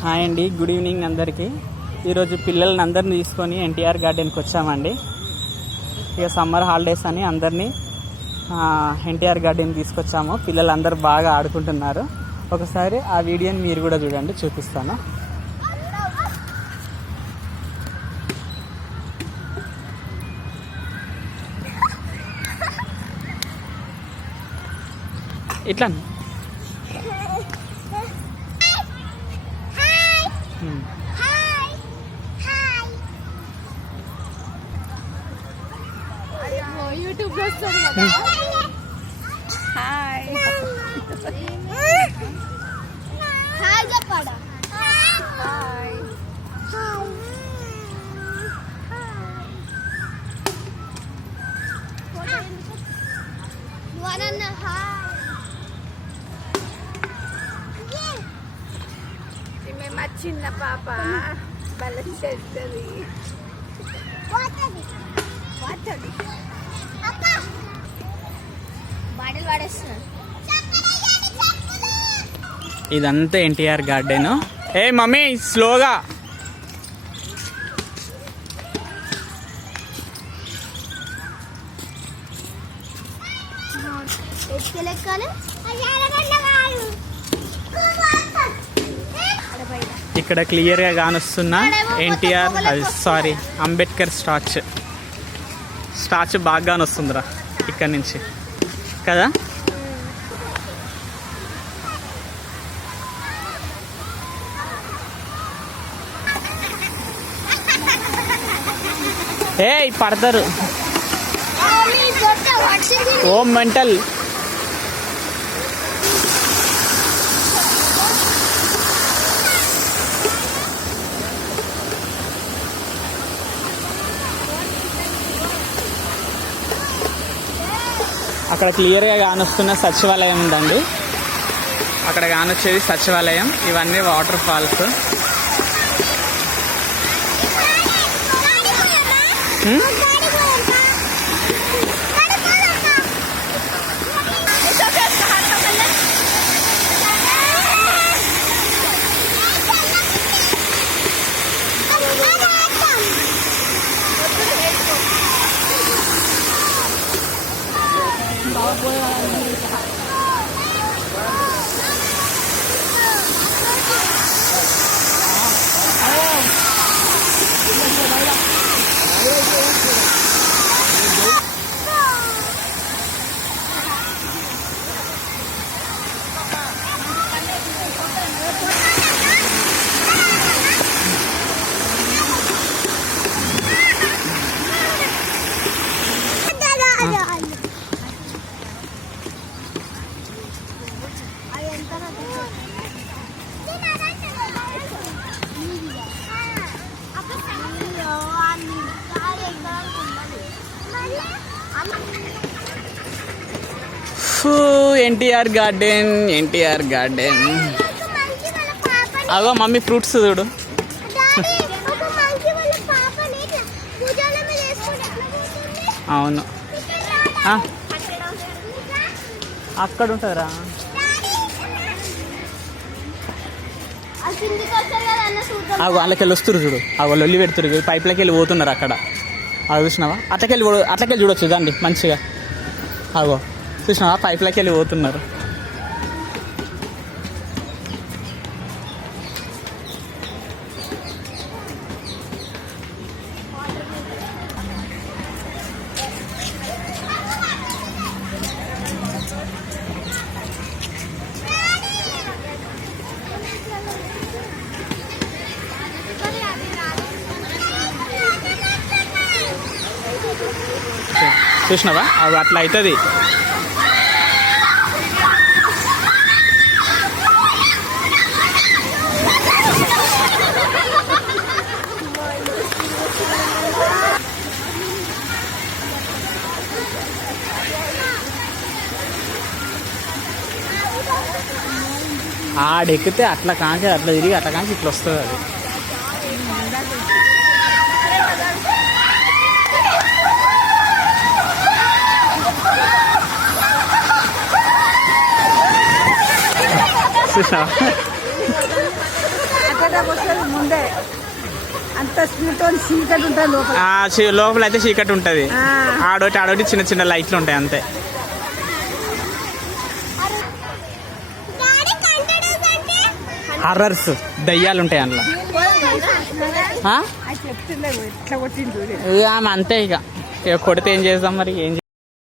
Hi అండి, good evening అందరికీ. ఈరోజు పిల్లల్ని అందరిని తీసుకొని ఎన్టీఆర్ గార్డెన్కి వచ్చామండి. ఇక సమ్మర్ హాలిడేస్ అని అందరినీ ఎన్టీఆర్ గార్డెన్ తీసుకొచ్చాము. పిల్లలందరూ బాగా ఆడుకుంటున్నారు. ఒకసారి ఆ వీడియోని మీరు కూడా చూడండి, చూపిస్తాను. ఇట్లా యూట్యూబ్ లో వస్తుంది కదా. హాయ్ హాయ్ చెప్పాడా. హాయ్ మా చిన్న పాప బలం చేస్తుంది. ఇదంతా ఎన్టీఆర్ గార్డెన్. ఏ మమ్మీ స్లోగా. ఇక్కడ క్లియర్గా కానొస్తున్న ఎన్టీఆర్ సారీ అంబేద్కర్ స్టాచ్యూ బాగా కానొస్తుందిరా ఇక్కడ నుంచి కదా. ఏ పడతారు. ఓ మెంటల్. అక్కడ క్లియర్గా కానొస్తున్న సచివాలయం ఉందండి. అక్కడ కానొచ్చేది సచివాలయం. ఇవన్నీ వాటర్ ఫాల్స్. ఎన్టీఆర్ గార్డెన్. అగో మమ్మీ ఫ్రూట్స్ చూడు. అవును అక్కడ ఉంటుందిరా. అగో వాళ్ళకెళ్ళి వస్తురు చూడు. అగో లొల్లి పెడుతురు, పైప్లకి వెళ్ళి పోతున్నారు అక్కడ. అది చూసినావా? అట్లకెళ్ళి చూడొచ్చు దాన్ని మంచిగా. అగో చూసినావా? పైప్లకి వెళ్ళి పోతున్నారు. చూసినావా? అవి అట్లా అవుతుంది. ఆడెక్కితే అట్లా కాంచి అట్లా తిరిగి అట్లా కాంచి ఇట్లా వస్తుంది అది. చూసా అంత స్పీడ్తో చీకటి ఉంటుంది లోపల. లోపల అయితే చీకటి ఉంటుంది. ఆడోటి చిన్న చిన్న లైట్లు ఉంటాయి అంతే. హర్రర్స్ దయ్యాలు ఉంటాయి అందులో. చెప్తుండే ఎట్లా కొట్టింది ఆమె అంతే ఇక కొడితే ఏం చేద్దాం మరి ఏం